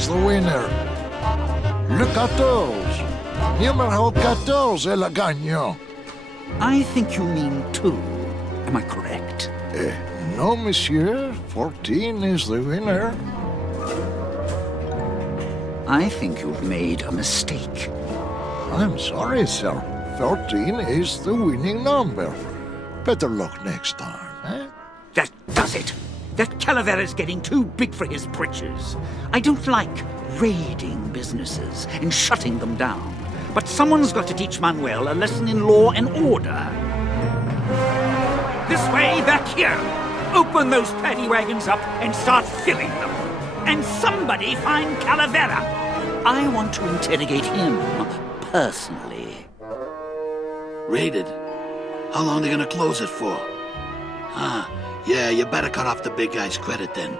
is the winner. Le 14. Numéro 14 est le gagnant. I think you mean 2. Am I correct? No, monsieur. 14 is the winner. I think you've made a mistake. I'm sorry, sir. 14 is the winning number. Better luck next time, eh? That does it. That Calavera's getting too big for his britches. I don't like raiding businesses and shutting them down. But someone's got to teach Manuel a lesson in law and order. This way, back here. Open those paddy wagons up and start filling them. And somebody find Calavera. I want to interrogate him personally. Raided? How long are they gonna close it for? Yeah, you better cut off the big guy's credit then.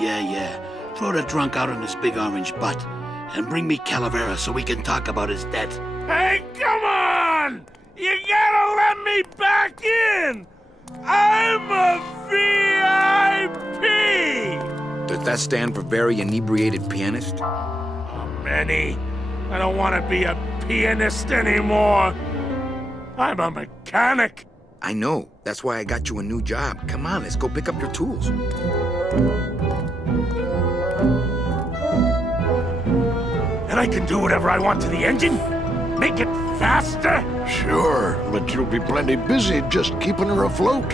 Yeah. Throw the drunk out on his big orange butt. And bring me Calavera so we can talk about his debt. Hey, come on! You gotta let me back in! I'm a VIP! Does that stand for very inebriated pianist? Oh, Manny, I don't want to be a pianist anymore. I'm a mechanic. I know. That's why I got you a new job. Come on, let's go pick up your tools. And I can do whatever I want to the engine? Make it faster? Sure, but you'll be plenty busy just keeping her afloat.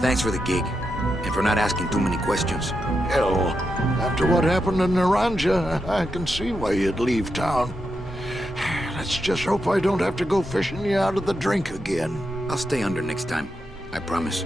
Thanks for the gig, and for not asking too many questions. Hell, after what happened in Naranja, I can see why you'd leave town. Let's just hope I don't have to go fishing you out of the drink again. I'll stay under next time. I promise.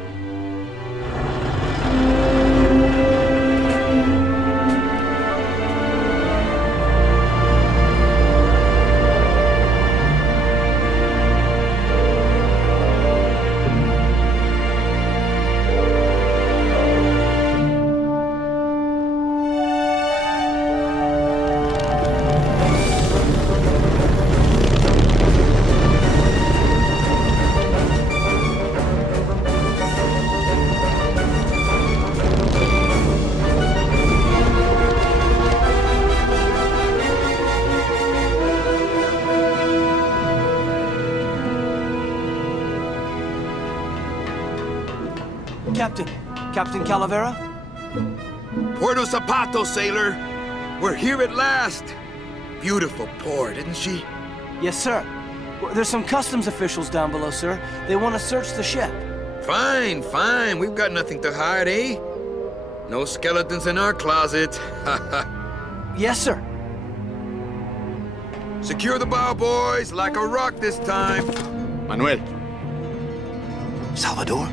Captain Calavera? Puerto Zapato, sailor! We're here at last! Beautiful port, isn't she? Yes, sir. There's some customs officials down below, sir. They want to search the ship. Fine. We've got nothing to hide, eh? No skeletons in our closet. Yes, sir. Secure the bow, boys, like a rock this time. Manuel, Salvador?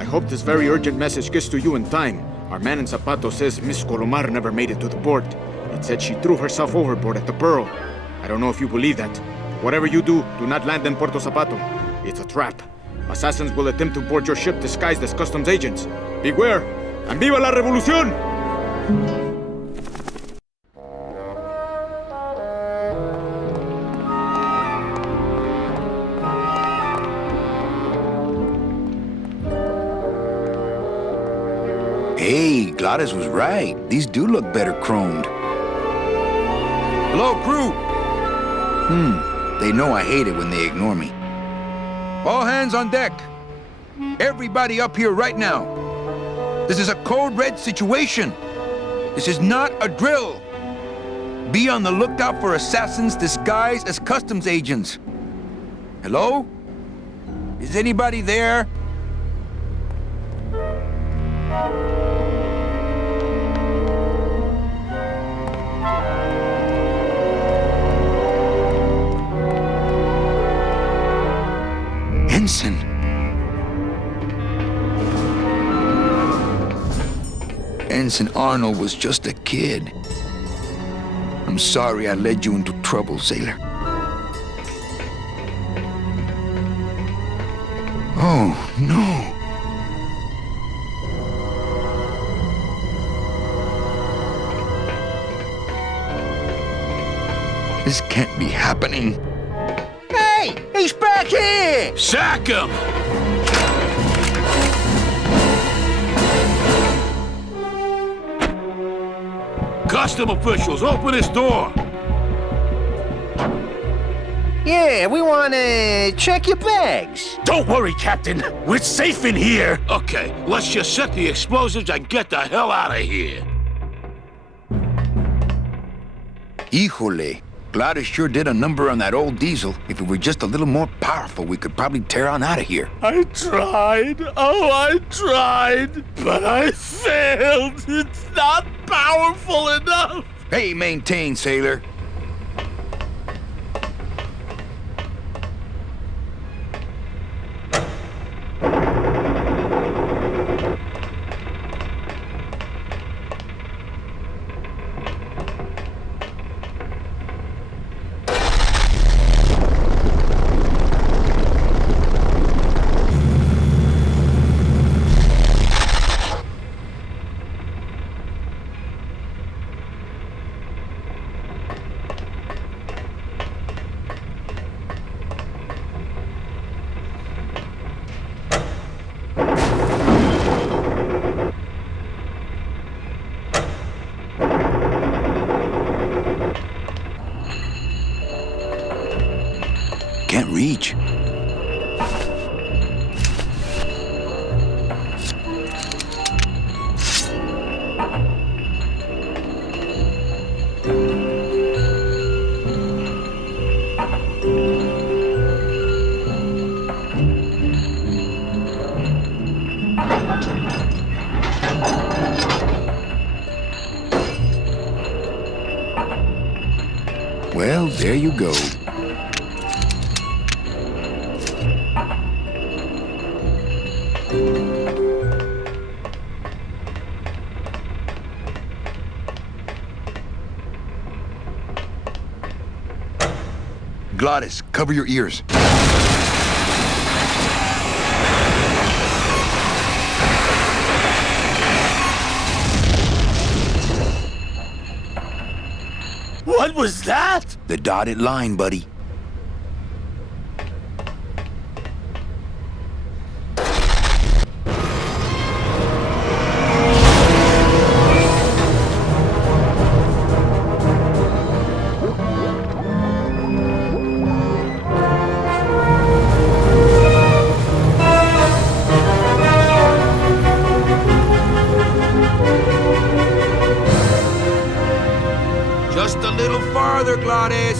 I hope this very urgent message gets to you in time. Our man in Zapato says Miss Colomar never made it to the port. It said she threw herself overboard at the Pearl. I don't know if you believe that. But whatever you do not land in Puerto Zapato. It's a trap. Assassins will attempt to board your ship disguised as customs agents. Beware, and viva la revolución! Hey, Gladys was right. These do look better chromed. Hello, crew! They know I hate it when they ignore me. All hands on deck. Everybody up here right now. This is a code red situation. This is not a drill. Be on the lookout for assassins disguised as customs agents. Hello? Is anybody there? Ensign. Ensign Arnold was just a kid. I'm sorry I led you into trouble, sailor. Oh, no. This can't be happening. Hey! He's back here! Sack him! Custom officials, open this door. Yeah, we want to check your bags. Don't worry, Captain. We're safe in here. Okay, let's just set the explosives and get the hell out of here. Híjole. Gladys sure did a number on that old diesel. If it were just a little more powerful, we could probably tear on out of here. I tried. Oh, I tried. But I failed. It's not powerful enough. Hey, maintain, sailor. Can't reach. Well, there you go. Gladys, cover your ears. What was that? The dotted line, buddy. Just a little farther, Gladys.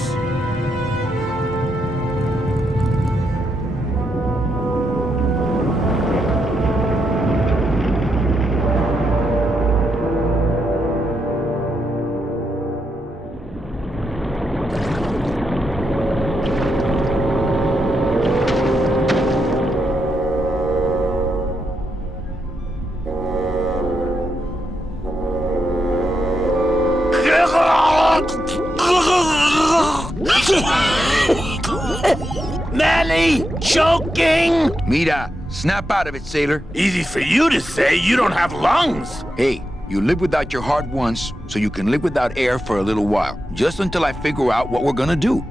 Manny, choking! Mira, snap out of it, sailor. Easy for you to say, you don't have lungs. Hey, you live without your heart once, so you can live without air for a little while. Just until I figure out what we're gonna do.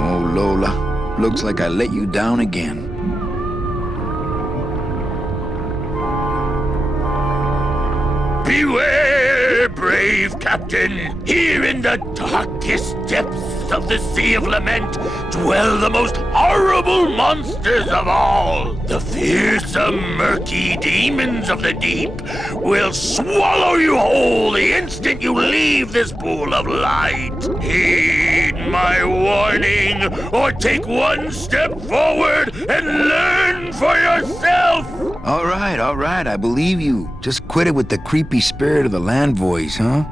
Oh, Lola, looks like I let you down again. Beware, brave captain! Here in the darkest depths of the Sea of Lament dwell the most horrible monsters of all. The fearsome, murky demons of the deep will swallow you whole the instant you leave this pool of light. Heed my warning, or take one step forward and learn for yourself! All right, I believe you. Just quit it with the creepy spirit of the land voice, huh?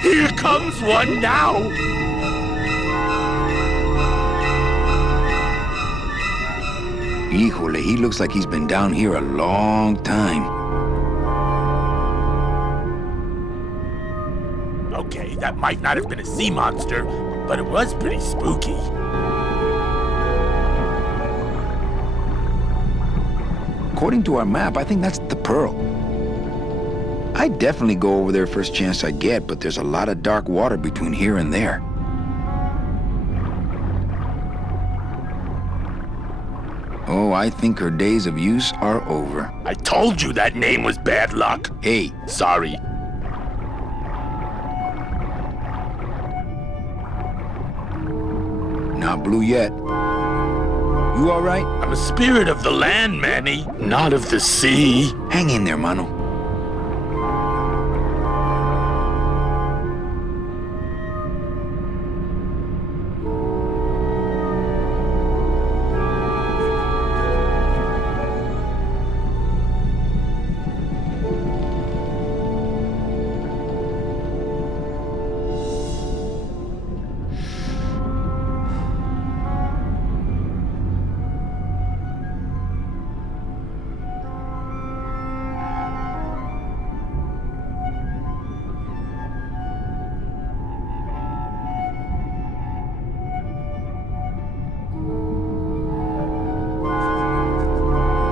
Here comes one now! Híjole, he looks like he's been down here a long time. Okay, that might not have been a sea monster, but it was pretty spooky. According to our map, I think that's the Pearl. I'd definitely go over there first chance I get, but there's a lot of dark water between here and there. Oh, I think her days of use are over. I told you that name was bad luck. Hey, Sorry. not blue yet. You all right? I'm a spirit of the land, Manny, not of the sea. Hang in there, Mano.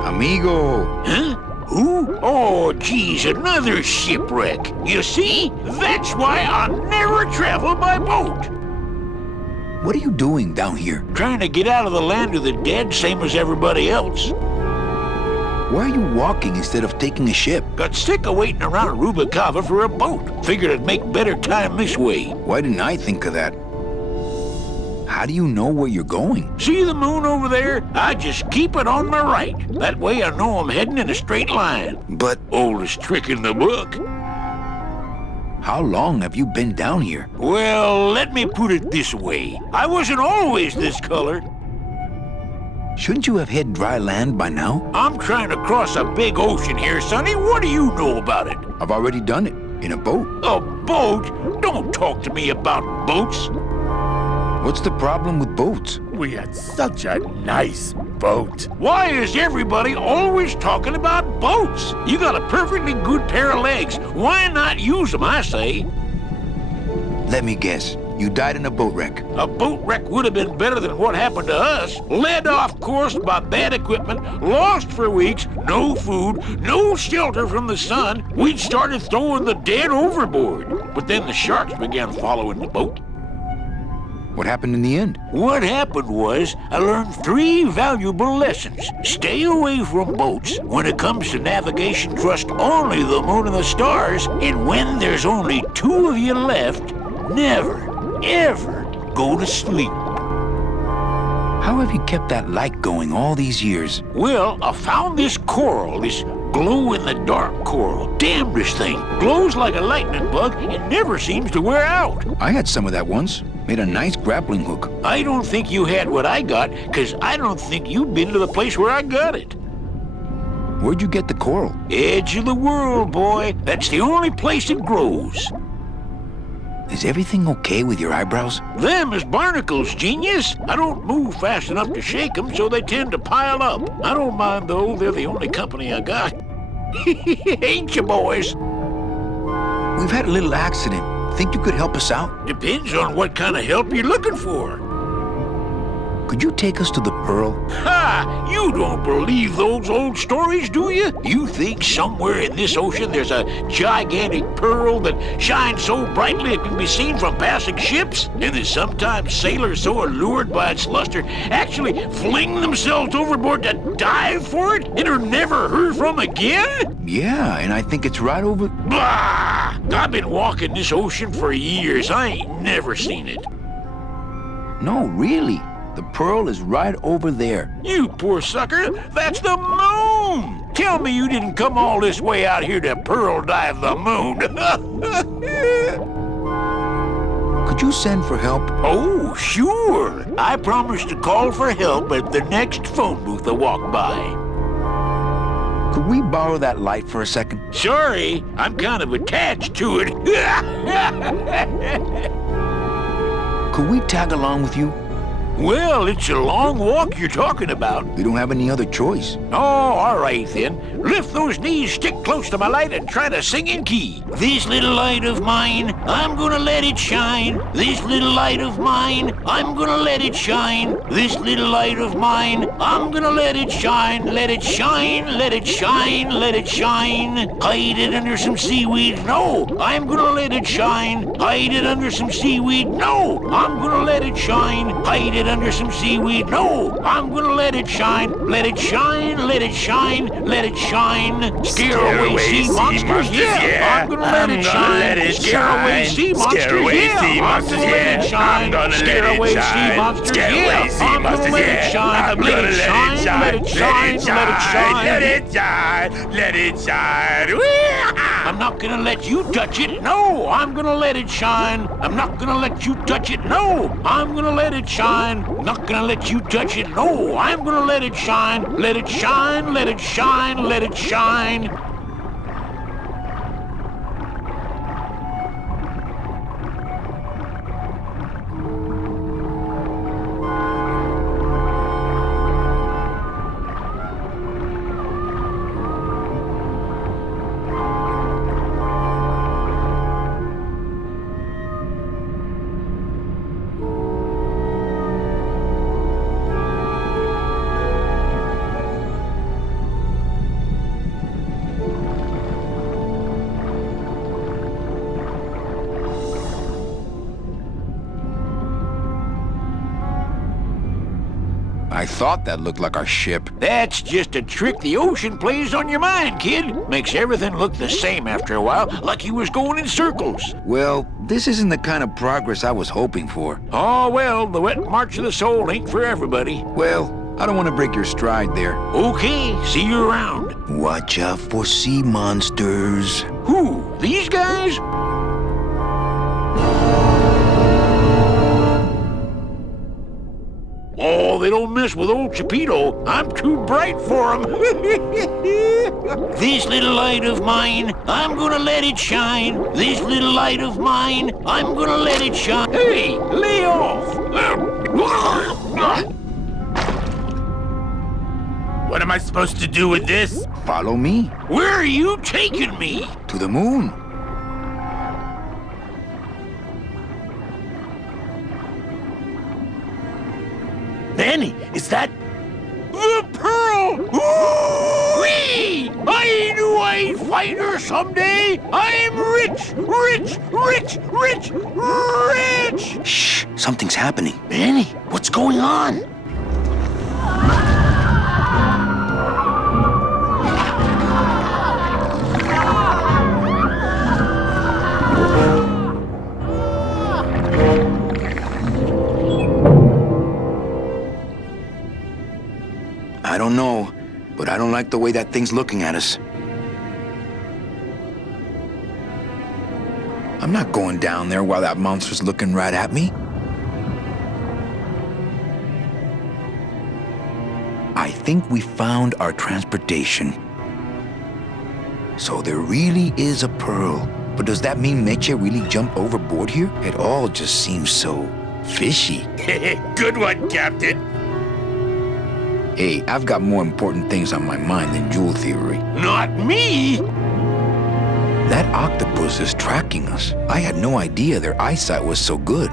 Amigo! Huh? Who? Oh, geez, another shipwreck. You see? That's why I never travel by boat. What are you doing down here? Trying to get out of the land of the dead, same as everybody else. Why are you walking instead of taking a ship? Got sick of waiting around Rubicava for a boat. Figured I'd make better time this way. Why didn't I think of that? How do you know where you're going? See the moon over there? I just keep it on my right. That way I know I'm heading in a straight line. But Oldest trick in the book. how long have you been down here? Well, let me put it this way. I wasn't always this color. Shouldn't you have hit dry land by now? I'm trying to cross a big ocean here, Sonny. What do you know about it? I've already done it, in a boat. A boat? Don't talk to me about boats. What's the problem with boats? We had such a nice boat. Why is everybody always talking about boats? You got a perfectly good pair of legs. Why not use them, I say? Let me guess. You died in a boat wreck. A boat wreck would have been better than what happened to us. Led off course by bad equipment, lost for weeks, no food, no shelter from the sun. We'd started throwing the dead overboard. But then the sharks began following the boat. What happened in the end? What happened was, I learned 3 valuable lessons. Stay away from boats. When it comes to navigation, trust only the moon and the stars. And when there's only 2 of you left, never, ever go to sleep. How have you kept that light going all these years? Well, I found this coral, this glow-in-the-dark coral. Damn, this thing glows like a lightning bug and never seems to wear out. I had some of that once. Made a nice grappling hook. I don't think you had what I got, because I don't think you've been to the place where I got it. Where'd you get the coral? Edge of the world, boy. That's the only place it grows. Is everything okay with your eyebrows? Them is barnacles, genius. I don't move fast enough to shake them, so they tend to pile up. I don't mind, though. They're the only company I got. Ain't you, boys? We've had a little accident. Think you could help us out? Depends on what kind of help you're looking for. Could you take us to the Pearl? Ha! You don't believe those old stories, do you? You think somewhere in this ocean there's a gigantic pearl that shines so brightly it can be seen from passing ships? And that sometimes sailors so allured by its luster actually fling themselves overboard to dive for it and are never heard from again? Yeah, and I think it's right over... Bah! I've been walking this ocean for years. I ain't never seen it. No, really. The Pearl is right over there. You poor sucker, that's the moon! Tell me you didn't come all this way out here to pearl dive the moon. Could you send for help? Oh, sure. I promise to call for help at the next phone booth I walk by. Could we borrow that light for a second? Sorry, I'm kind of attached to it. Could we tag along with you? Well, it's a long walk you're talking about. We don't have any other choice. Oh, all right then. Lift those knees, stick close to my light, and try to sing in key. This little light of mine, I'm gonna let it shine. This little light of mine, I'm gonna let it shine. This little light of mine, I'm gonna let it shine. Let it shine, let it shine, let it shine. Hide it under some seaweed. No, I'm gonna let it shine. Hide it under some seaweed. No, I'm gonna let it shine. Hide it it under some seaweed. No, I'm gonna let it shine. Let it shine, let it shine, let it shine. Scare away sea monsters, yeah. I'm gonna let it shine. Scare away sea monsters, yeah. I'm gonna let it shine. Scare away sea monsters, yeah. I'm gonna let it shine. Let it shine, let it shine, let it shine. Let it shine, let it shine. I'm not gonna let you touch it. No, I'm gonna let it shine. I'm not gonna let you touch it. No, I'm gonna let it shine. Not gonna let you touch it. No, I'm gonna let it shine. Let it shine, let it shine, let it shine. I thought that looked like our ship. That's just a trick the ocean plays on your mind, kid. Makes everything look the same after a while, like you was going in circles. Well, this isn't the kind of progress I was hoping for. Oh, well, the wet march of the soul ain't for everybody. Well, I don't want to break your stride there. Okay, see you around. Watch out for sea monsters. Who? These guys? Oh, they don't mess with old Chapito. I'm too bright for them. This little light of mine, I'm gonna let it shine. This little light of mine, I'm gonna let it shine. Hey, lay off. What am I supposed to do with this? Follow me. Where are you taking me? To the moon. Manny, is that... The pearl! Whee! I knew I'd find her someday! I'm rich! Rich! Rich! Rich! Rich! Shh! Something's happening. Manny, what's going on? I don't know, but I don't like the way that thing's looking at us. I'm not going down there while that monster's looking right at me. I think we found our transportation. So there really is a pearl. But does that mean Meche really jumped overboard here? It all just seems so fishy. Good one, Captain. Hey, I've got more important things on my mind than jewel theory. Not me! That octopus is tracking us. I had no idea their eyesight was so good.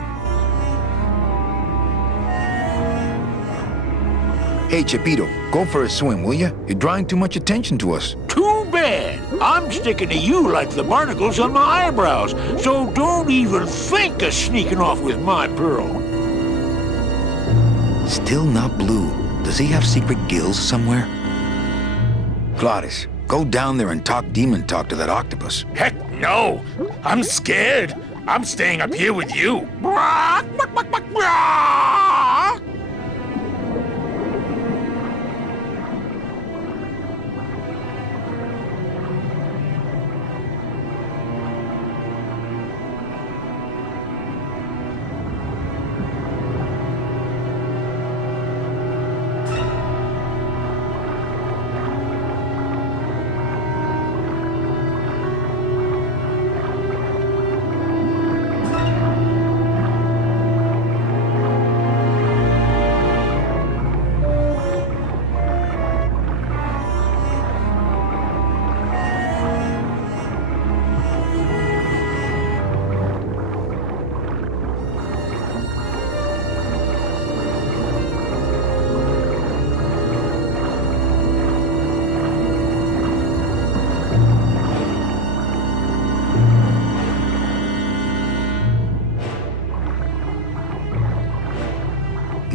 Hey, Chapito, go for a swim, will ya? You're drawing too much attention to us. Too bad. I'm sticking to you like the barnacles on my eyebrows, so don't even think of sneaking off with my pearl. Still not blue. Does he have secret gills somewhere? Claudius, go down there and talk demon talk to that octopus. Heck no! I'm scared. I'm staying up here with you.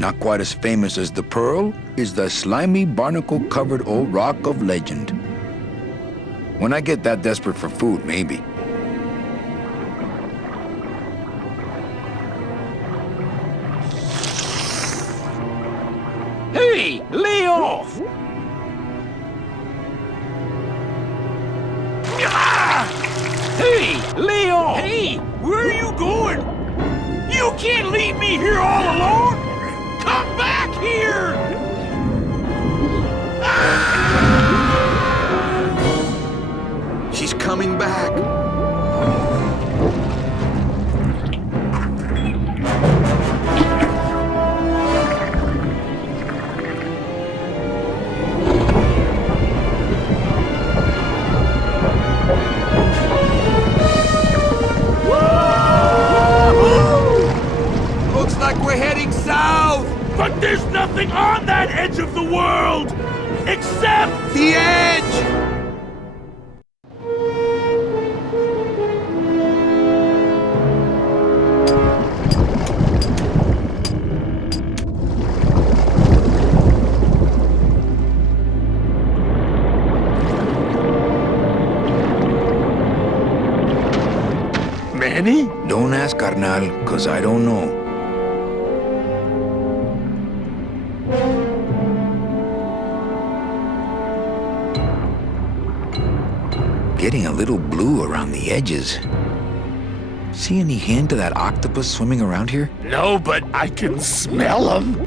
not quite as famous as the Pearl, is the slimy barnacle-covered old rock of legend. When I get that desperate for food, maybe. Hey, lay off! Hey, lay off! Hey, where are you going? You can't leave me here all alone! Come back here! She's coming back. Looks like we're heading south! But there's nothing on that edge of the world! Except The edge! Manny? Don't ask, carnal, cause I don't know. Getting a little blue around the edges. See any hint of that octopus swimming around here? No, but I can smell him.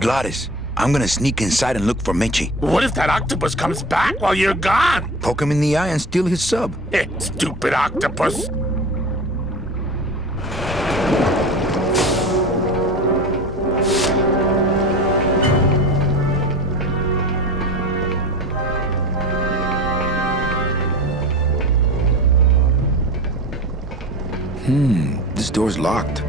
Gladys, I'm gonna sneak inside and look for Meche. What if that octopus comes back while you're gone? Poke him in the eye and steal his sub. Stupid octopus. This door's locked.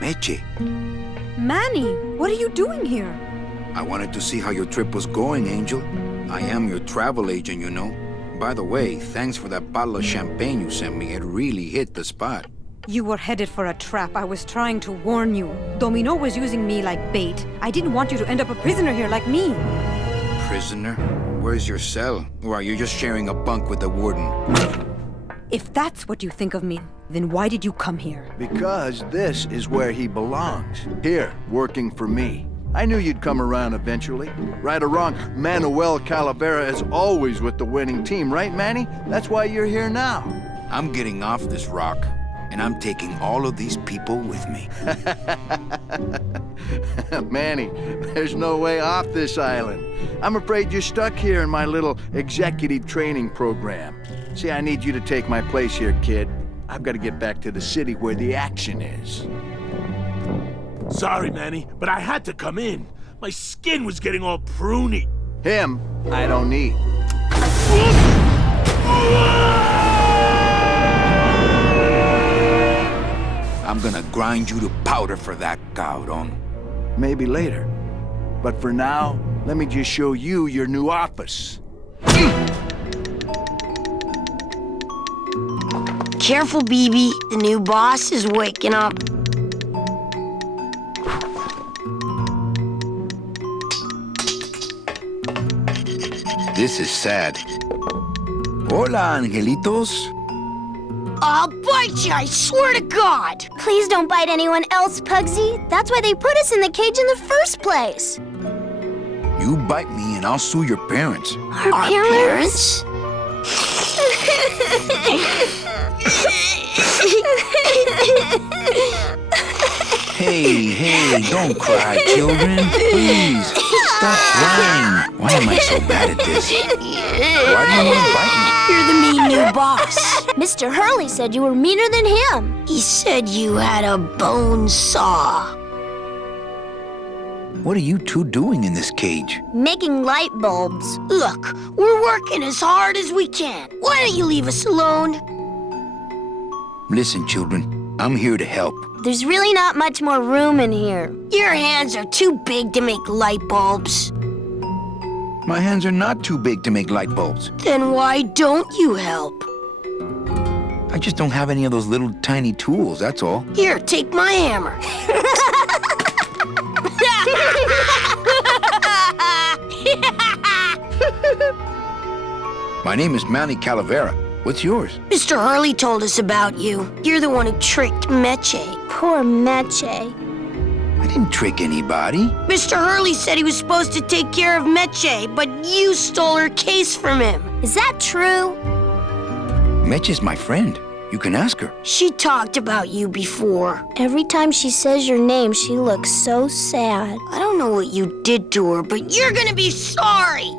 Meche, Manny, what are you doing here? I wanted to see how your trip was going, Angel. I am your travel agent, you know. By the way, thanks for that bottle of champagne you sent me. It really hit the spot. You were headed for a trap. I was trying to warn you. Domino was using me like bait. I didn't want you to end up a prisoner here like me. Prisoner? Where's your cell? Or are you just sharing a bunk with the warden? If that's what you think of me, then why did you come here? Because this is where he belongs. Here, working for me. I knew you'd come around eventually. Right or wrong, Manuel Calavera is always with the winning team, right, Manny? That's why you're here now. I'm getting off this rock, and I'm taking all of these people with me. Manny, there's no way off this island. I'm afraid you're stuck here in my little executive training program. See, I need you to take my place here, kid. I've got to get back to the city where the action is. Sorry, Manny, but I had to come in. My skin was getting all pruny. Him, I don't need. I'm gonna grind you to powder for that, cabrón. Maybe later. But for now, let me just show you your new office. Careful, BB. The new boss is waking up. This is sad. Hola, angelitos. I'll bite you, I swear to God! Please don't bite anyone else, Pugsy. That's why they put us in the cage in the first place. You bite me and I'll sue your parents. Our parents? Hey, don't cry, children. Please, stop crying. Why am I so bad at this? Why do you want to bite me? You're the mean new boss. Mr. Hurley said you were meaner than him. He said you had a bone saw. What are you two doing in this cage? Making light bulbs. Look, we're working as hard as we can. Why don't you leave us alone? Listen, children, I'm here to help. There's really not much more room in here. Your hands are too big to make light bulbs. My hands are not too big to make light bulbs. Then why don't you help? I just don't have any of those little tiny tools, that's all. Here, take my hammer. My name is Mэнni Kalaverah. What's yours? Mr. Hurley told us about you. You're the one who tricked Meche. Poor Meche. I didn't trick anybody. Mr. Hurley said he was supposed to take care of Meche, but you stole her case from him. Is that true? Meche's my friend. You can ask her. She talked about you before. Every time she says your name, she looks so sad. I don't know what you did to her, but you're gonna be sorry.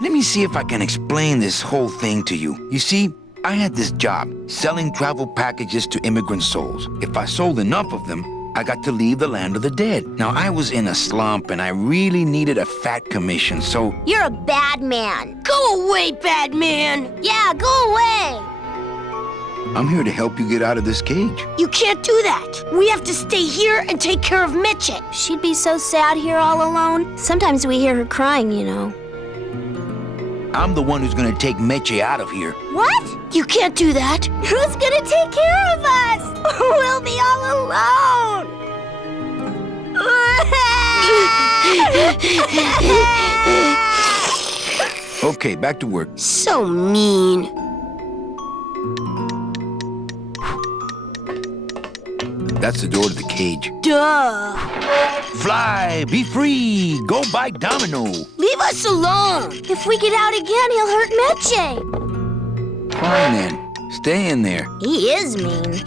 Let me see if I can explain this whole thing to you. You see, I had this job, selling travel packages to immigrant souls. If I sold enough of them, I got to leave the land of the dead. Now, I was in a slump, and I really needed a fat commission, so... You're a bad man. Go away, bad man. Yeah, go away. I'm here to help you get out of this cage. You can't do that. We have to stay here and take care of Meche. She'd be so sad here all alone. Sometimes we hear her crying, you know. I'm the one who's gonna take Meche out of here. What? You can't do that. Who's gonna take care of us? We'll be all alone. Okay, back to work. So mean. That's the door to the cage. Duh. Fly, be free, go by Domino. Leave us alone. If we get out again, he'll hurt Meche. Fine then, stay in there. He is mean.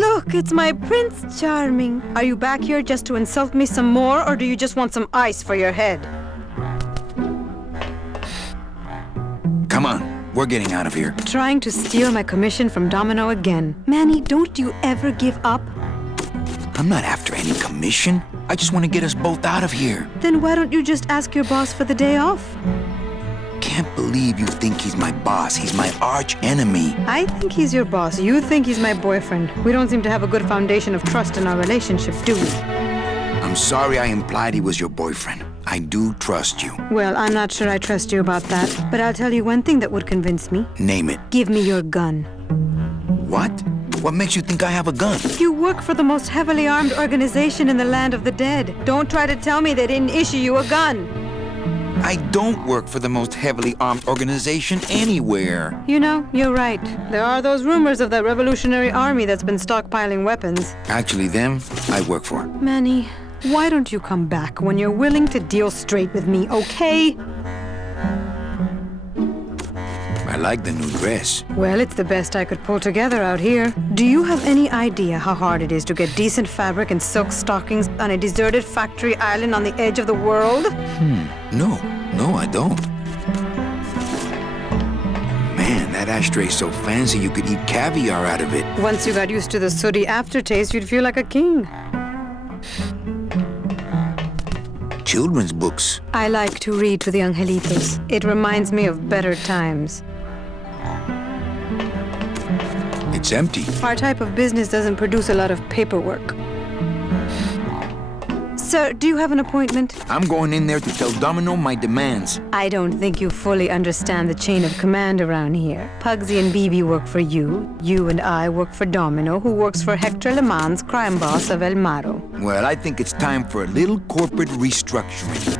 Look, it's my Prince Charming. Are you back here just to insult me some more, or do you just want some ice for your head? Come on, we're getting out of here. Trying to steal my commission from Domino again. Manny, don't you ever give up? I'm not after any commission. I just want to get us both out of here. Then why don't you just ask your boss for the day off? Can't believe you think he's my boss. He's my arch enemy. I think he's your boss. You think he's my boyfriend. We don't seem to have a good foundation of trust in our relationship, do we? I'm sorry I implied he was your boyfriend. I do trust you. Well, I'm not sure I trust you about that, but I'll tell you one thing that would convince me. Name it. Give me your gun. What? What makes you think I have a gun? You work for the most heavily armed organization in the land of the dead. Don't try to tell me they didn't issue you a gun. I don't work for the most heavily armed organization anywhere. You know, you're right. There are those rumors of that revolutionary army that's been stockpiling weapons. Actually, them, I work for. Manny, why don't you come back when you're willing to deal straight with me, okay? I like the new dress. Well, it's the best I could pull together out here. Do you have any idea how hard it is to get decent fabric and silk stockings on a deserted factory island on the edge of the world? No, I don't. Man, that ashtray's so fancy you could eat caviar out of it. Once you got used to the sooty aftertaste, you'd feel like a king. Children's books. I like to read to the angelitos. It reminds me of better times. It's empty. Our type of business doesn't produce a lot of paperwork. Sir, do you have an appointment? I'm going in there to tell Domino my demands. I don't think you fully understand the chain of command around here. Pugsy and BB work for you. You and I work for Domino, who works for Hector Le Mans, crime boss of El Maro. Well, I think it's time for a little corporate restructuring.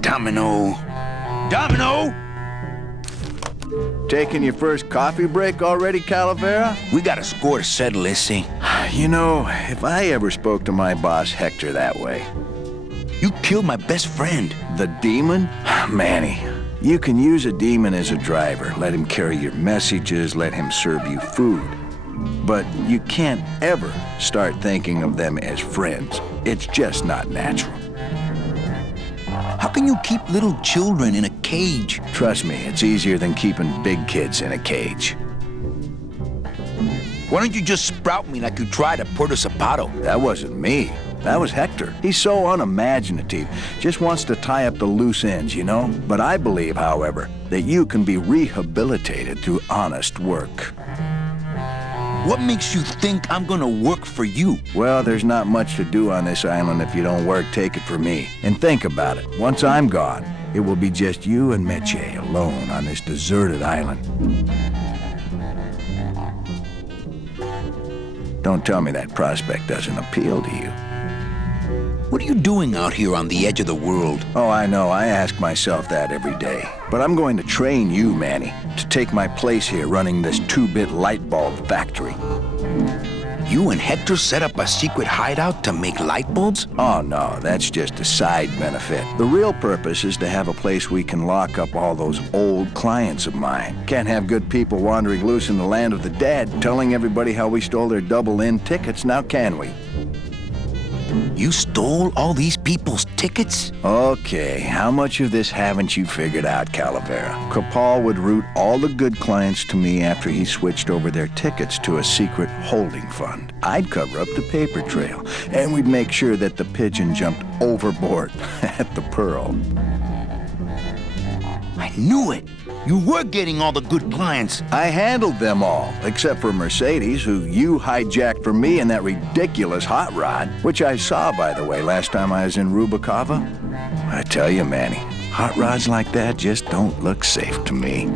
Domino! Domino! Taking your first coffee break already, Calavera? We got a score to settle, Issy. You know, if I ever spoke to my boss Hector that way... You killed my best friend. The demon? Manny, You can use a demon as a driver. Let him carry your messages, let him serve you food. But you can't ever start thinking of them as friends. It's just not natural. How can you keep little children in a cage? Trust me, it's easier than keeping big kids in a cage. Why don't you just sprout me like you tried at Puerto Zapato? That wasn't me. That was Hector. He's so unimaginative. Just wants to tie up the loose ends, you know? But I believe, however, that you can be rehabilitated through honest work. What makes you think I'm gonna work for you? Well, there's not much to do on this island if you don't work, take it from me. And think about it. Once I'm gone, it will be just you and Meche alone on this deserted island. Don't tell me that prospect doesn't appeal to you. What are you doing out here on the edge of the world? Oh, I know. I ask myself that every day. But I'm going to train you, Manny, to take my place here running this 2-bit light bulb factory. You and Hector set up a secret hideout to make light bulbs? Oh, no, that's just a side benefit. The real purpose is to have a place we can lock up all those old clients of mine. Can't have good people wandering loose in the land of the dead, telling everybody how we stole their double-in tickets, now can we? You stole all these people's tickets? Okay, how much of this haven't you figured out, Calavera? Capal would route all the good clients to me after he switched over their tickets to a secret holding fund. I'd cover up the paper trail, and we'd make sure that the pigeon jumped overboard at the Pearl. I knew it! You were getting all the good clients. I handled them all, except for Mercedes, who you hijacked from me in that ridiculous hot rod, which I saw, by the way, last time I was in Rubacava. I tell you, Manny, hot rods like that just don't look safe to me.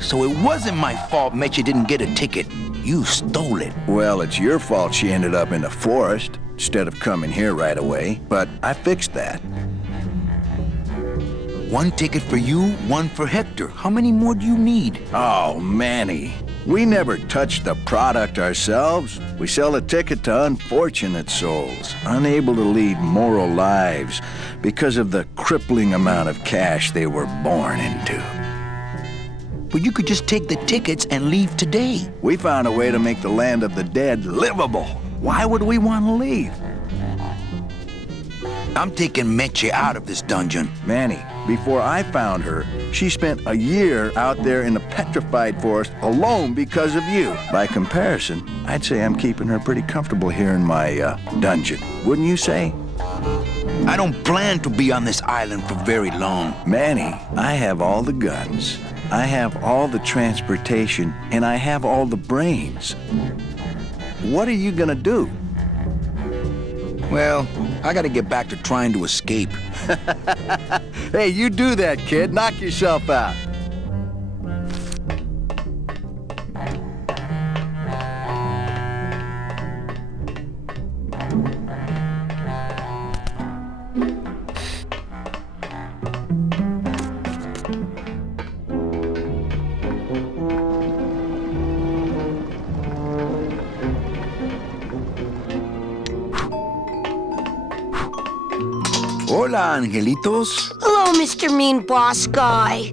So it wasn't my fault Meche didn't get a ticket. You stole it. Well, it's your fault she ended up in the forest instead of coming here right away, but I fixed that. One ticket for you, one for Hector. How many more do you need? Oh, Manny. We never touch the product ourselves. We sell a ticket to unfortunate souls, unable to lead moral lives because of the crippling amount of cash they were born into. But you could just take the tickets and leave today. We found a way to make the land of the dead livable. Why would we want to leave? I'm taking Meche out of this dungeon. Manny, before I found her, she spent a year out there in the petrified forest alone because of you. By comparison, I'd say I'm keeping her pretty comfortable here in my dungeon. Wouldn't you say? I don't plan to be on this island for very long. Manny, I have all the guns. I have all the transportation, and I have all the brains. What are you gonna do? Well, I gotta get back to trying to escape. Hey, you do that, kid. Knock yourself out. Hola, angelitos. Hello, Mr. Mean Boss Guy.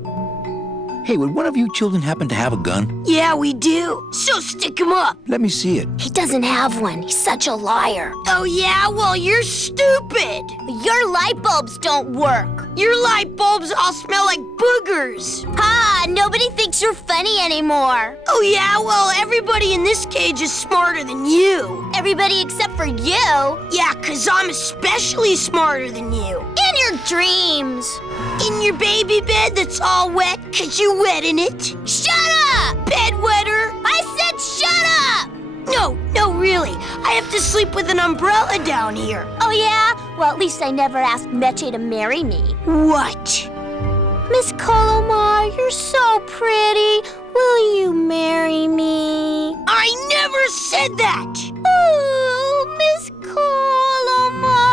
Hey, would one of you children happen to have a gun? Yeah, we do. So stick him up. Let me see it. He doesn't have one. He's such a liar. Oh, yeah? Well, you're stupid. Your light bulbs don't work. Your light bulbs all smell like boogers. Ha! Nobody thinks you're funny anymore. Oh, yeah? Well, everybody in this cage is smarter than you. Everybody except for you. Yeah, 'cause I'm especially smarter than you. In your dreams. In your baby bed that's all wet 'cause you wet in it. Shut up! Bedwetter. I said shut up! No, really. I have to sleep with an umbrella down here. Oh, yeah? Well, at least I never asked Meche to marry me. What? Miss Colomar, you're so pretty. Will you marry me? I never said that. Oh, Miss Colomar.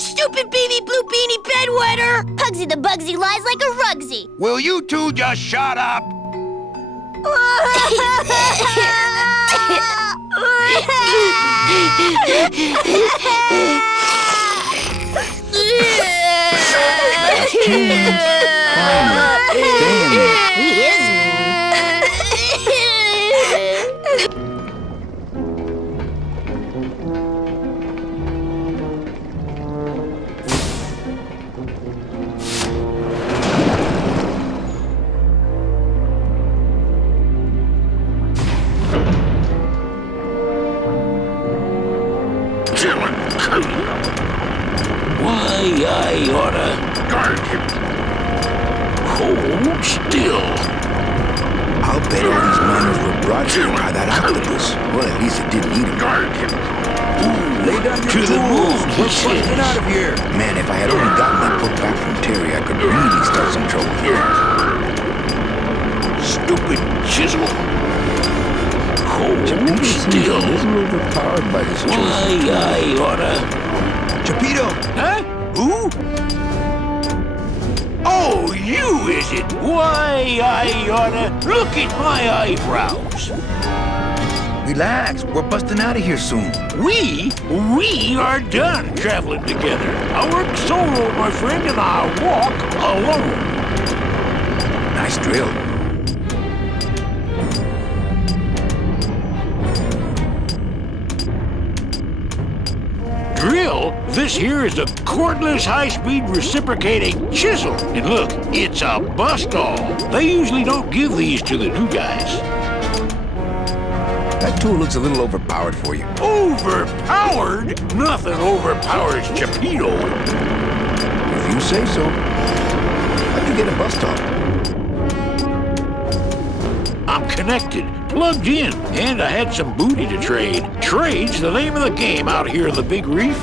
Stupid baby blue beanie bedwetter. Pugsy the Bugsy lies like a rugsy. Will you two just shut up? Why, I oughta guard him. Hold still. I'll bet all these miners were brought here by that octopus. Well, at least it didn't eat him. Guard him. Lay down your tools. We're busting out of here. Man, if I had only gotten that book back from Terry, I could really start some trouble here. Stupid chisel. Hold still. Overpowered by this choice. Why, I oughta. Chapito! Huh? Who? Oh, you, is it? Why, I oughta. Look at my eyebrows. Relax, we're busting out of here soon. We are done traveling together. I work solo, my friend, and I walk alone. Nice drill. Drill? This here is a cordless, high-speed reciprocating chisel. And look, it's a bust-all. They usually don't give these to the new guys. That tool looks a little overpowered for you. Overpowered? Nothing overpowers Chapito. If you say so. How'd you get a bust off? I'm connected, plugged in, and I had some booty to trade. Trade's the name of the game out here in the Big Reef.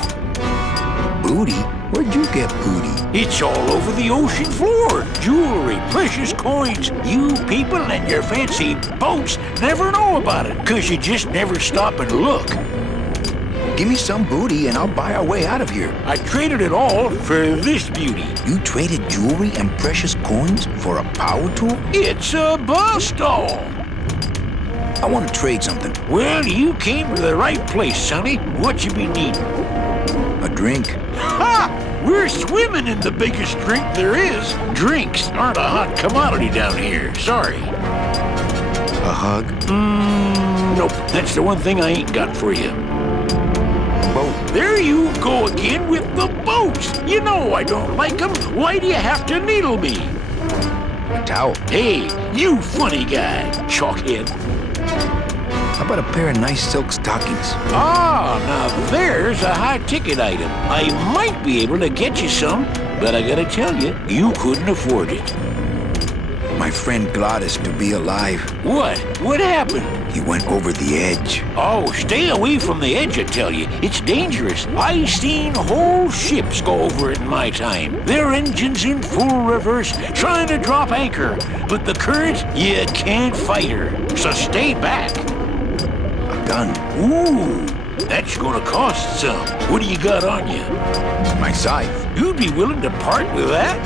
Booty? Where'd you get booty? It's all over the ocean floor. Jewelry, precious coins. You people and your fancy boats never know about it, 'cause you just never stop and look. Give me some booty and I'll buy our way out of here. I traded it all for this beauty. You traded jewelry and precious coins for a power tool? It's a bust-all. I want to trade something. Well, you came to the right place, sonny. What you be needing? A drink. Ha! We're swimming in the biggest drink there is. Drinks aren't a hot commodity down here. Sorry. A hug? Nope. That's the one thing I ain't got for you. Boat. There you go again with the boats. You know I don't like them. Why do you have to needle me? A towel. Hey, you funny guy, chalkhead. How about a pair of nice silk stockings? Ah, now there's a high-ticket item. I might be able to get you some, but I gotta tell you, you couldn't afford it. My friend Gladys to be alive. What? What happened? He went over the edge. Oh, stay away from the edge, I tell you. It's dangerous. I've seen whole ships go over it in my time. Their engines in full reverse, trying to drop anchor. But the current, you can't fight her. So stay back. A gun. Ooh, that's gonna cost some. What do you got on you? My scythe. You'd be willing to part with that?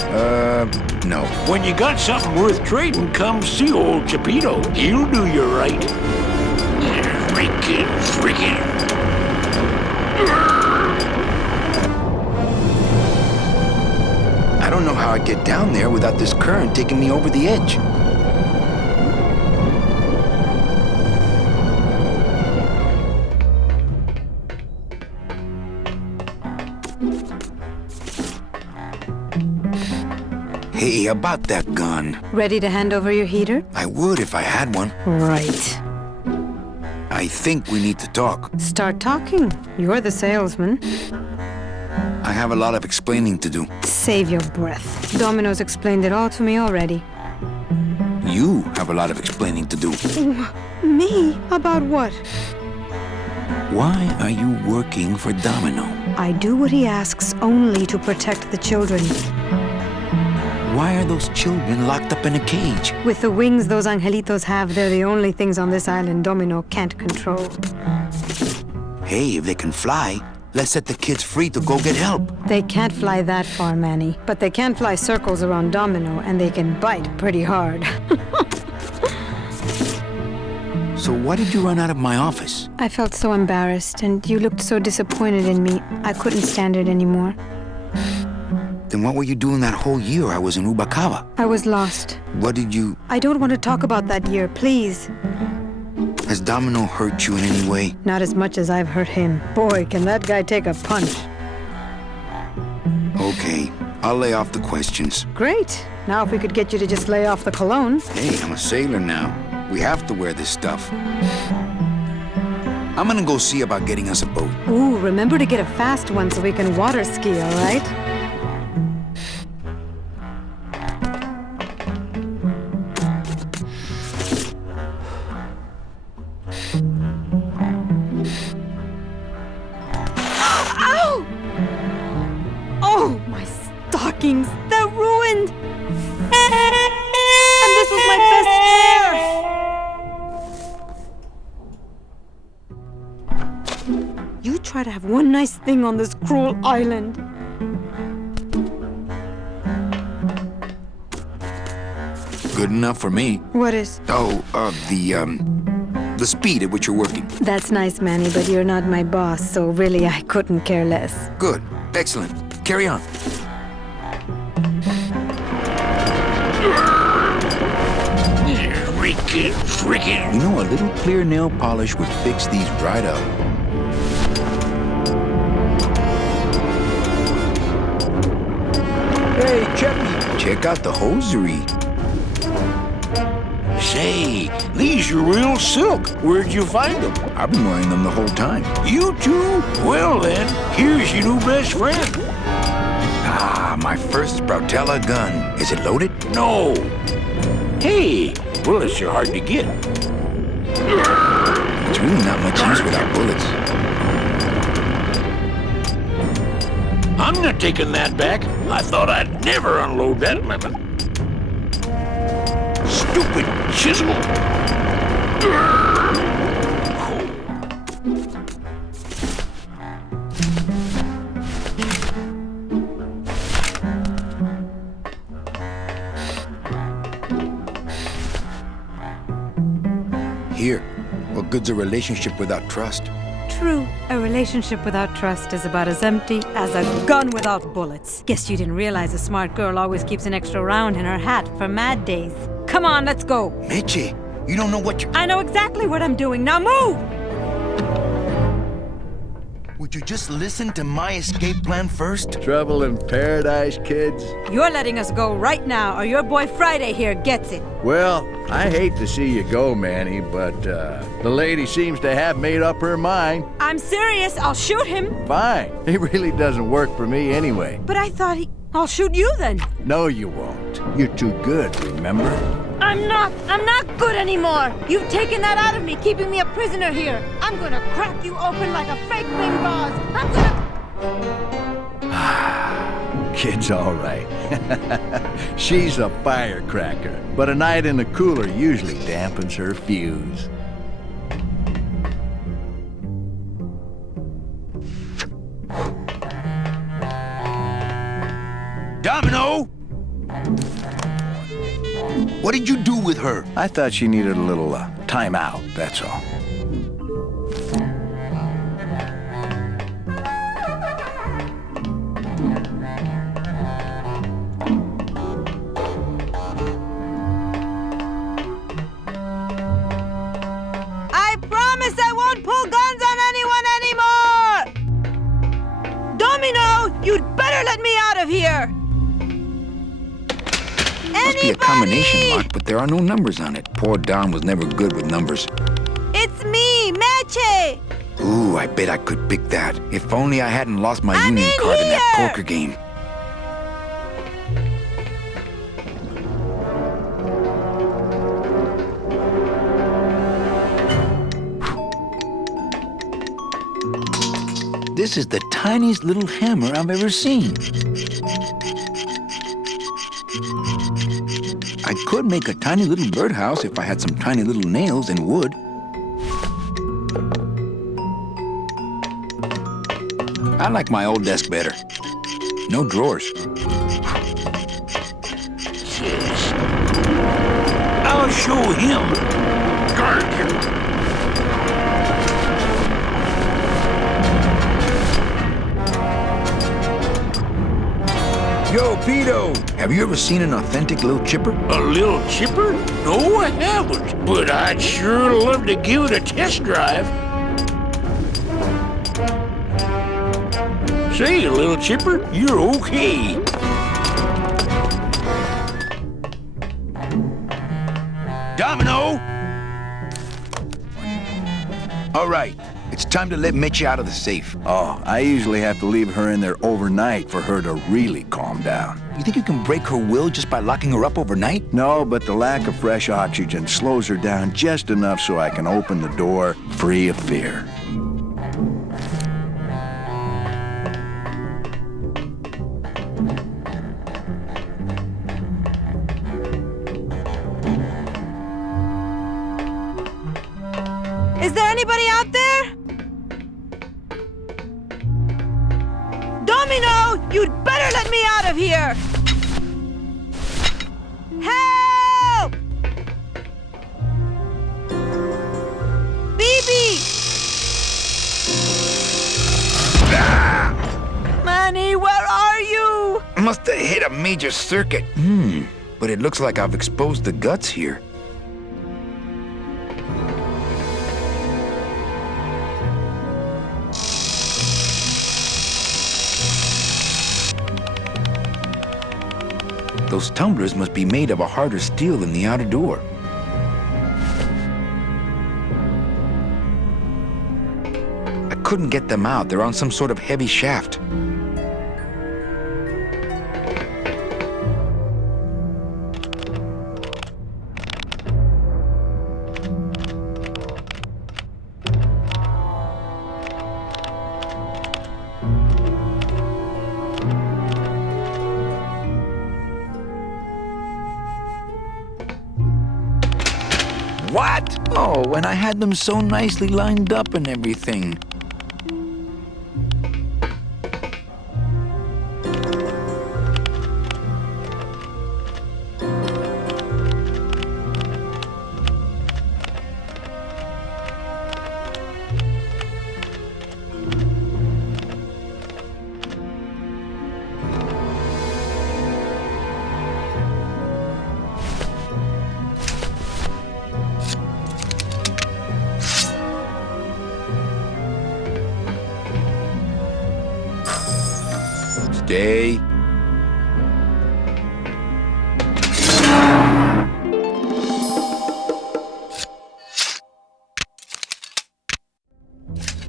No. When you got something worth trading, come see old Chapito. He'll do you right. Freaking. I don't know how I'd get down there without this current taking me over the edge. Hey, about that gun. Ready to hand over your heater? I would if I had one. Right. I think we need to talk. Start talking. You're the salesman. I have a lot of explaining to do. Save your breath. Domino's explained it all to me already. You have a lot of explaining to do. Me? About what? Why are you working for Domino? I do what he asks only to protect the children. Why are those children locked up in a cage? With the wings those angelitos have, they're the only things on this island Domino can't control. Hey, if they can fly, let's set the kids free to go get help. They can't fly that far, Manny. But they can fly circles around Domino, and they can bite pretty hard. So why did you run out of my office? I felt so embarrassed, and you looked so disappointed in me. I couldn't stand it anymore. Then what were you doing that whole year I was in Ubacava? I was lost. What did you... I don't want to talk about that year, please. Has Domino hurt you in any way? Not as much as I've hurt him. Boy, can that guy take a punch. Okay, I'll lay off the questions. Great. Now if we could get you to just lay off the cologne. Hey, I'm a sailor now. We have to wear this stuff. I'm gonna go see about getting us a boat. Ooh, remember to get a fast one so we can water ski, all right? Ow! Oh, my stockings, they're ruined! And this was my best hair! You try to have one nice thing on this cruel island. Good enough for me. What is? Oh, the speed at which you're working. That's nice, Manny, but you're not my boss, so really I couldn't care less. Good. Excellent. Carry on. Freaking. You know, a little clear nail polish would fix these right up. Hey, Cheppy, check out the hosiery. Say, these are real silk. Where'd you find them? I've been wearing them the whole time. You too? Well then, here's your new best friend. Ah, my first Sproutella gun. Is it loaded? No. Hey, bullets are hard to get. It's really not much use without bullets. I'm not taking that back. I thought I'd never unload that. Stupid chisel. Here, what good's a relationship without trust? True, a relationship without trust is about as empty as a gun without bullets. Guess you didn't realize a smart girl always keeps an extra round in her hat for mad days. Come on, let's go. Meche, you don't know what you're... I know exactly what I'm doing. Now move! Would you just listen to my escape plan first? Trouble in paradise, kids? You're letting us go right now, or your boy Friday here gets it. Well, I hate to see you go, Manny, but the lady seems to have made up her mind. I'm serious. I'll shoot him. Fine. He really doesn't work for me anyway. But I thought I'll shoot you then. No, you won't. You're too good, remember? I'm not good anymore. You've taken that out of me, keeping me a prisoner here. I'm gonna crack you open like a fake thing vase. I'm gonna... Kid's all right. She's a firecracker, but a night in the cooler usually dampens her fuse. Domino! What did you do with her? I thought she needed a little time out, that's all. I promise I won't pull guns on anyone anymore! Domino, you'd better let me out of here! Must be a combination lock, but there are no numbers on it. Poor Dom was never good with numbers. It's me, Meche! Ooh, I bet I could pick that. If only I hadn't lost my union card in that poker game. This is the tiniest little hammer I've ever seen. I could make a tiny little birdhouse if I had some tiny little nails and wood. I like my old desk better. No drawers. I'll show him. Yo, Pito, have you ever seen an authentic little chipper? A little chipper? No, I haven't. But I'd sure love to give it a test drive. Say, little chipper, you're okay. Domino! All right, It's time to let Mitchie out of the safe. Oh, I usually have to leave her in there overnight for her to really calm down. You think you can break her will just by locking her up overnight? No, but the lack of fresh oxygen slows her down just enough so I can open the door free of fear. Is there anybody out there? Domino, you'd better let me out of here! Help! Phoebe! Manny, where are you? Must have hit a major circuit. But it looks like I've exposed the guts here. Those tumblers must be made of a harder steel than the outer door. I couldn't get them out. They're on some sort of heavy shaft. What? Oh, and I had them so nicely lined up and everything. Stay.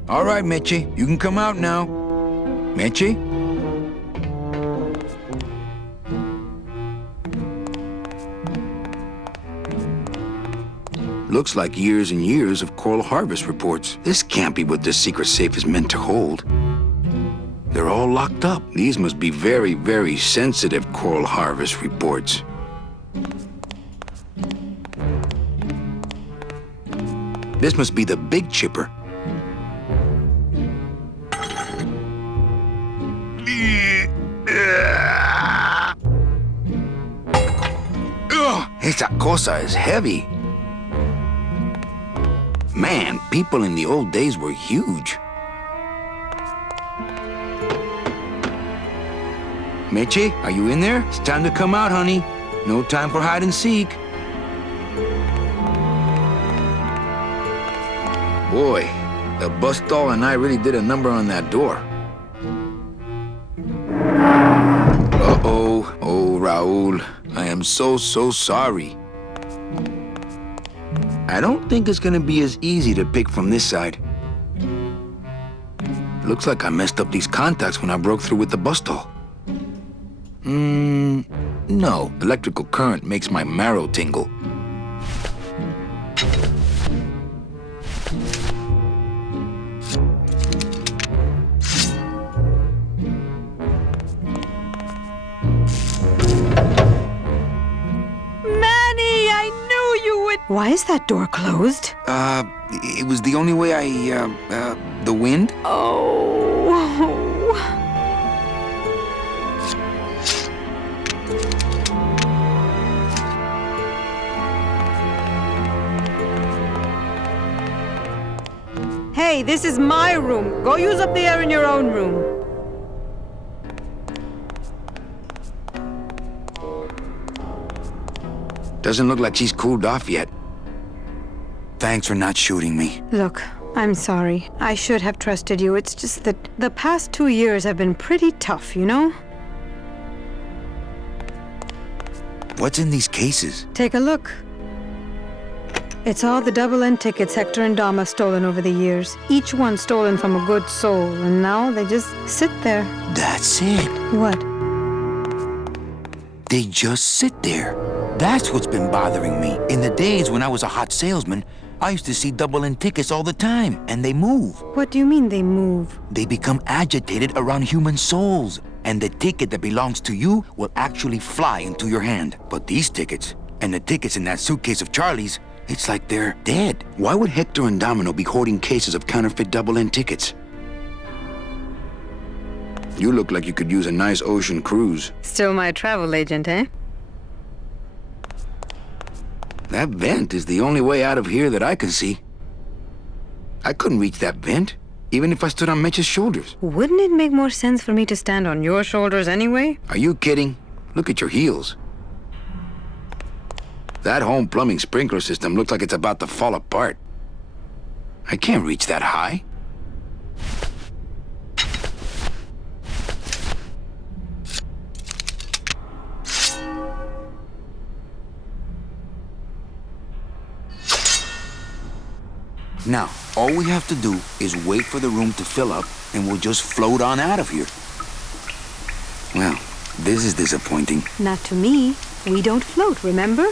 All right, Mitchie, you can come out now. Mitchie? Looks like years and years of coral harvest reports. This can't be what this secret safe is meant to hold. They're all locked up. These must be very, very sensitive coral harvest reports. This must be the big chipper. Esa cosa is heavy. Man, people in the old days were huge. Mitchie, are you in there? It's time to come out, honey. No time for hide and seek. Boy, the bus stall and I really did a number on that door. Uh-oh. Oh, Raul, I am so sorry. I don't think it's gonna be as easy to pick from this side. Looks like I messed up these contacts when I broke through with the bus stall. No. Electrical current makes my marrow tingle. Manny, I knew you would... Why is that door closed? It was the only way the wind? Oh... Hey, this is my room. Go use up the air in your own room. Doesn't look like she's cooled off yet. Thanks for not shooting me. Look, I'm sorry. I should have trusted you. It's just that the past 2 years have been pretty tough, you know? What's in these cases? Take a look. It's all the double-end tickets Hector and Dom have stolen over the years. Each one stolen from a good soul, and now they just sit there. That's it. What? They just sit there. That's what's been bothering me. In the days when I was a hot salesman, I used to see double-end tickets all the time, and they move. What do you mean they move? They become agitated around human souls, and the ticket that belongs to you will actually fly into your hand. But these tickets, and the tickets in that suitcase of Charlie's, it's like they're dead. Why would Hector and Domino be hoarding cases of counterfeit double-end tickets? You look like you could use a nice ocean cruise. Still my travel agent, eh? That vent is the only way out of here that I can see. I couldn't reach that vent, even if I stood on Mitch's shoulders. Wouldn't it make more sense for me to stand on your shoulders anyway? Are you kidding? Look at your heels. That home plumbing sprinkler system looks like it's about to fall apart. I can't reach that high. Now, all we have to do is wait for the room to fill up, and we'll just float on out of here. Well, this is disappointing. Not to me. We don't float, remember?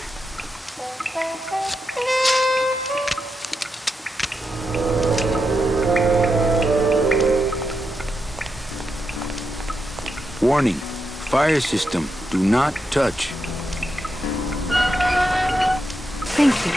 Warning, fire system, do not touch. Thank you.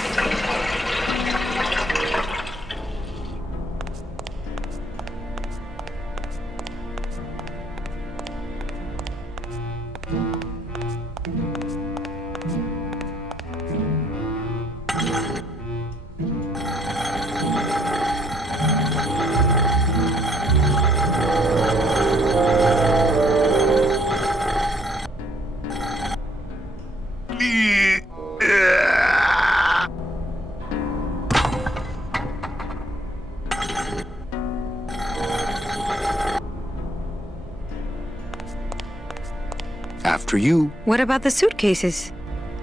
After you. What about the suitcases?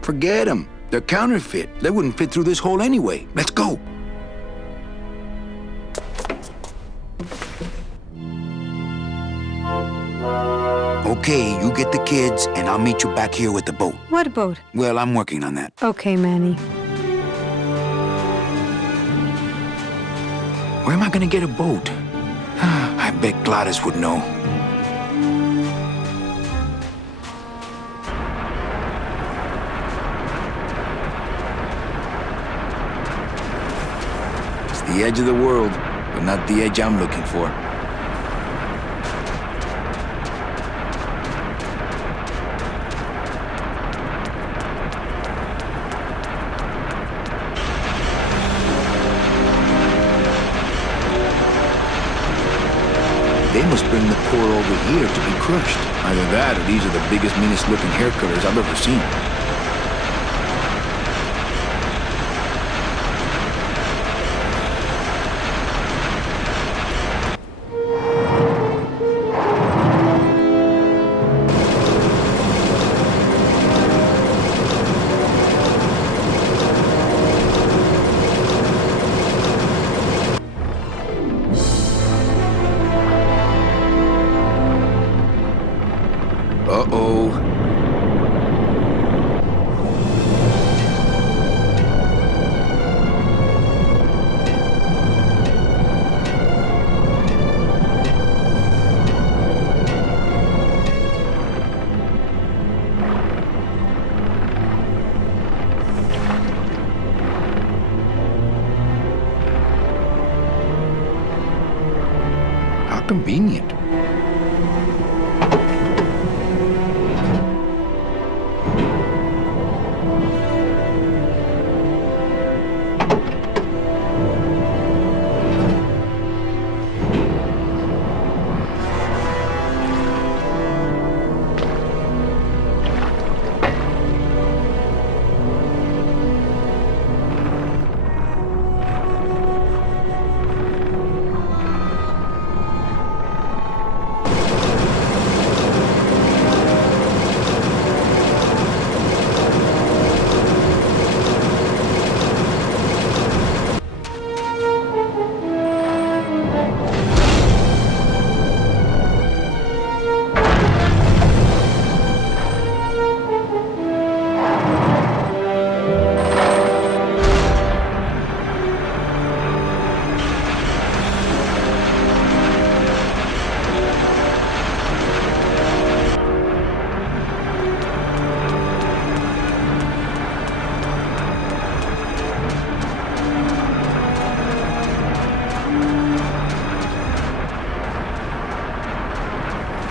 Forget them. They're counterfeit. They wouldn't fit through this hole anyway. Let's go. Okay, you get the kids, and I'll meet you back here with the boat. What boat? Well, I'm working on that. Okay, Manny. Where am I gonna get a boat? I bet Gladys would know. It's the edge of the world, but not the edge I'm looking for. They must bring the poor over here to be crushed. Either that or these are the biggest, meanest looking hair cutters I've ever seen. Uh-oh. How convenient.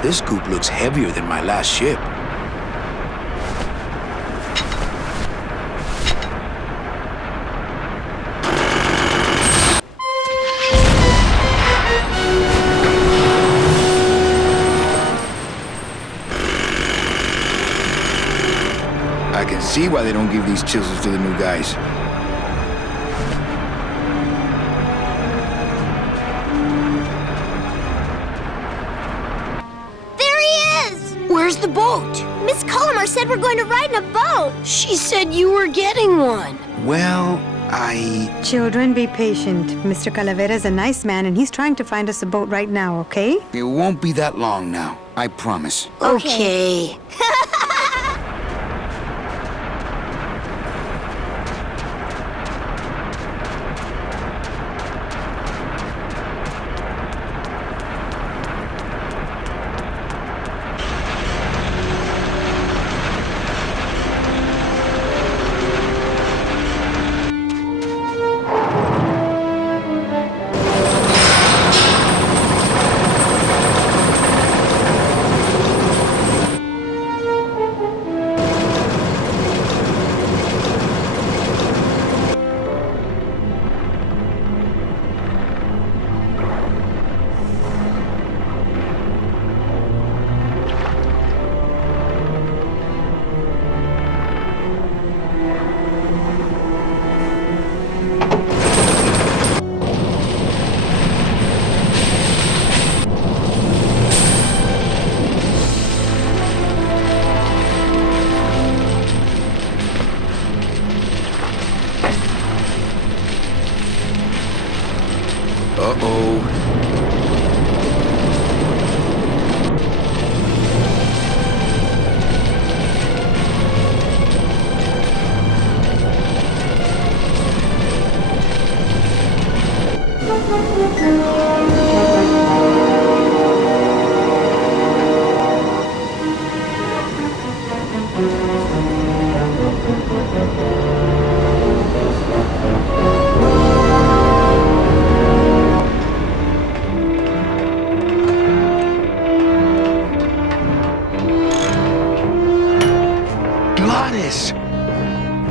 This scoop looks heavier than my last ship. I can see why they don't give these chisels to the new guys. Where's the boat? Miss Kalamer said we're going to ride in a boat. She said you were getting one. Well, Children, be patient. Mr. Calavera is a nice man, and he's trying to find us a boat right now, okay? It won't be that long now. I promise. Okay.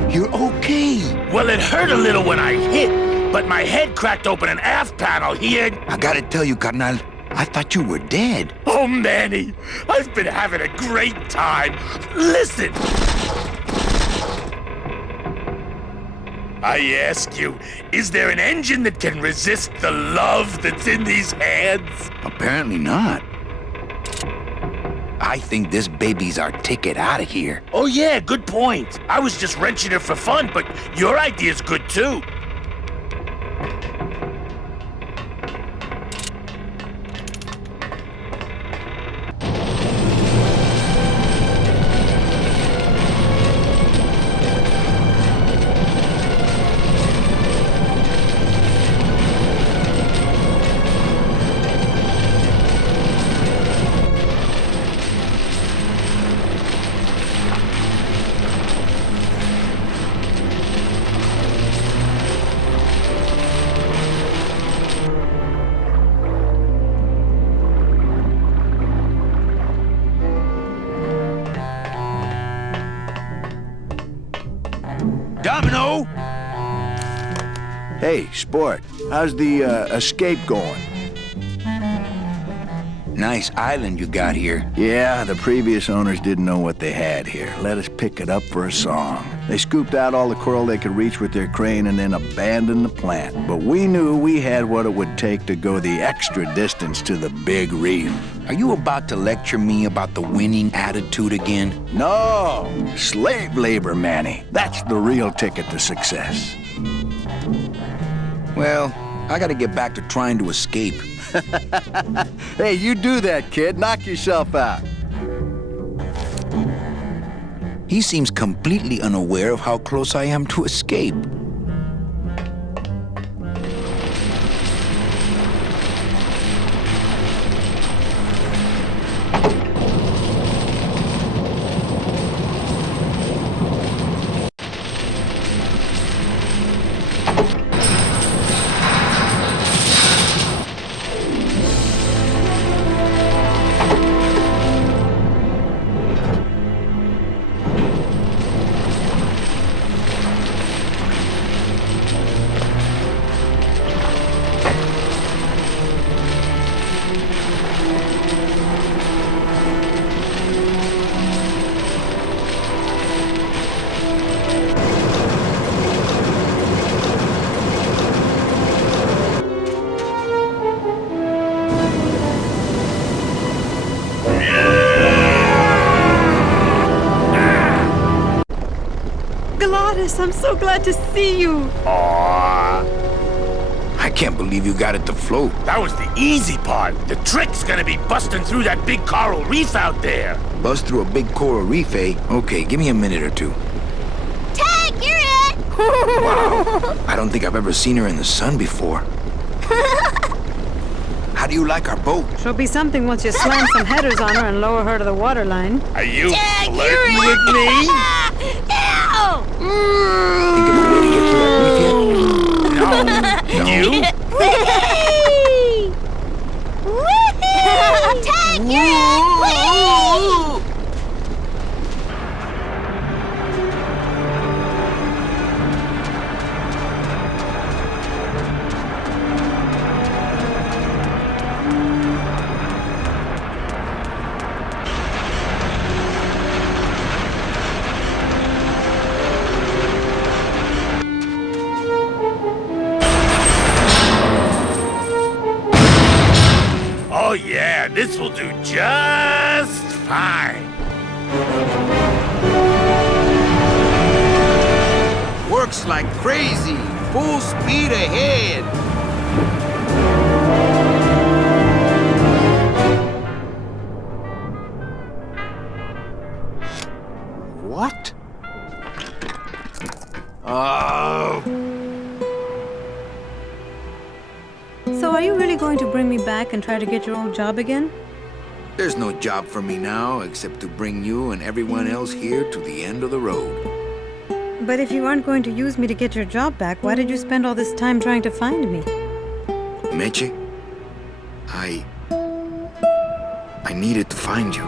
You're okay. Well, it hurt a little when I hit, but my head cracked open an aft panel here. I gotta tell you, carnal, I thought you were dead. Oh, Manny, I've been having a great time. Listen. I ask you, is there an engine that can resist the love that's in these hands? Apparently not. I think this baby's our ticket out of here. Oh yeah, good point. I was just wrenching it for fun, but your idea's good too. Domino! Hey, Sport, how's the escape going? Nice island you got here. Yeah, the previous owners didn't know what they had here. Let us pick it up for a song. They scooped out all the coral they could reach with their crane and then abandoned the plant. But we knew we had what it would take to go the extra distance to the big reef. Are you about to lecture me about the winning attitude again? No! Slave labor, Manny. That's the real ticket to success. Well, I gotta get back to trying to escape. Hey, you do that, kid. Knock yourself out. He seems completely unaware of how close I am to escape. Boss, I'm so glad to see you. Aww. I can't believe you got it to float. That was the easy part. The trick's gonna be busting through that big coral reef out there. Bust through a big coral reef, eh? Okay, give me a minute or two. Tag, you're it! Wow. I don't think I've ever seen her in the sun before. How do you like our boat? She'll be something once you slam some headers on her and lower her to the waterline. Are you Tag, flirting you're with me? Ow! Think of a way to get through that reef yet? No. You? Whee! Woohoo! Tag, you're it! Whee! Oh yeah, this will do just fine. Works like crazy. Full speed ahead. What? Oh. So are you really going to bring me back and try to get your old job again? There's no job for me now except to bring you and everyone else here to the end of the road. But if you aren't going to use me to get your job back, why did you spend all this time trying to find me? Meche, I needed to find you.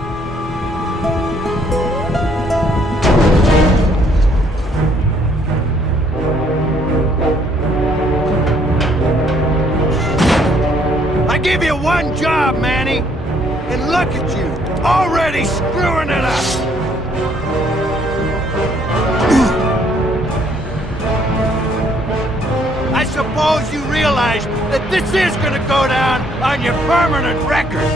I give you one job, Manny, and look at you, already screwing it up. I suppose you realize that this is gonna go down on your permanent record.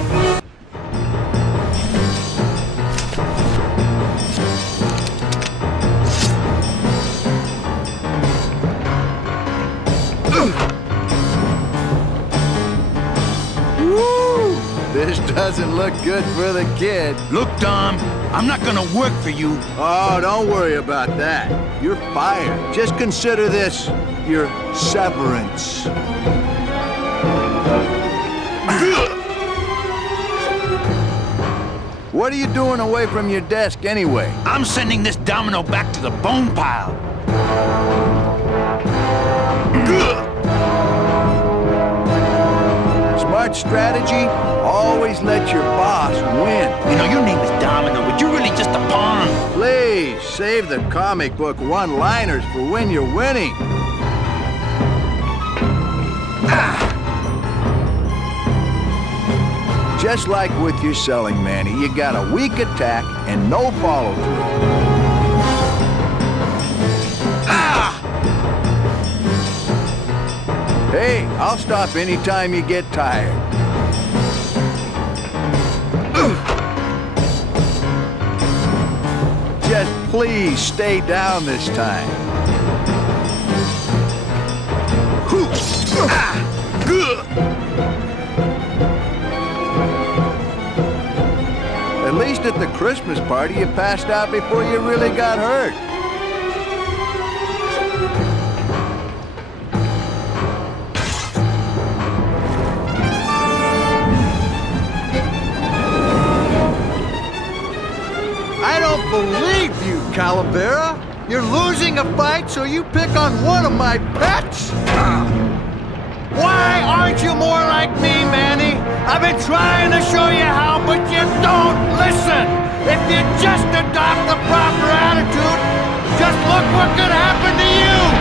This doesn't look good for the kid. Look, Dom, I'm not gonna work for you. Oh, don't worry about that. You're fired. Just consider this your severance. What are you doing away from your desk anyway? I'm sending this domino back to the bone pile. Smart strategy, always let your boss win. You know, your name is Domino, but you're really just a pawn. Please, save the comic book one-liners for when you're winning. Just like with your selling, Manny, you got a weak attack and no follow-through. Hey, I'll stop anytime you get tired. Just please stay down this time. At least at the Christmas party, you passed out before you really got hurt. I don't believe you, Calavera. You're losing a fight, so you pick on one of my pets? Why aren't you more like me, Manny? I've been trying to show you how, but you don't listen. If you just adopt the proper attitude, just look what could happen to you.